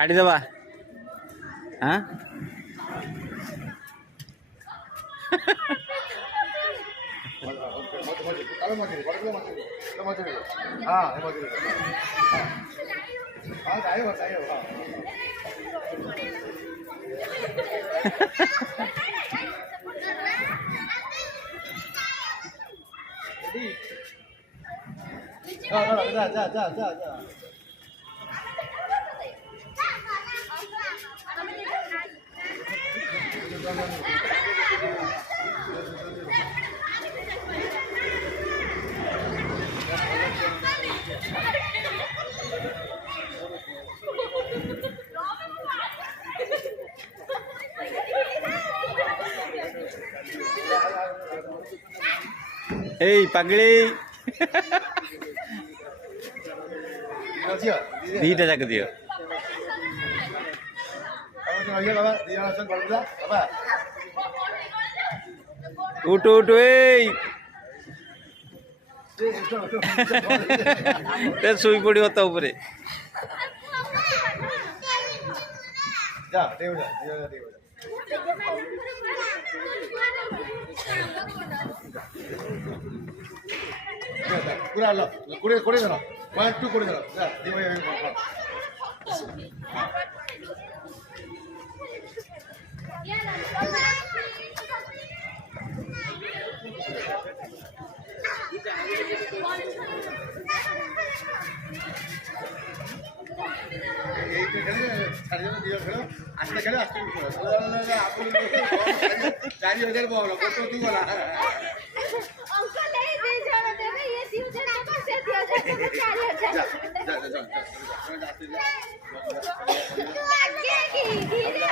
ଛାଡ଼ିଦେବା ହଁ ଏଇ ପାଗଳି ଦିଟା ଯାକ ଦିଅ ଉଠୁ ଉଠୁ ଏଇ ଶୋଇ ପଡିବ ତା ଉପରେ पूरा लो कोड़े जन 1 2 कोड़े जन जा दी भाई छाड़ दियो खेल आस्ते खेल आस्ते 4000 बोल फोटो तू वाला अंकल ले दे जाना देवे ये 3000 का से 4000 आगे की धीरे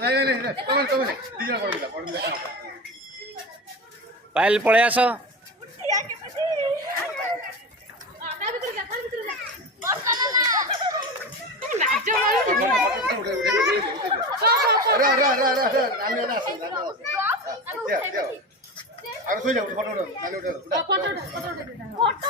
नहीं कमन दिया पड़ पायल पळेई आस फोटो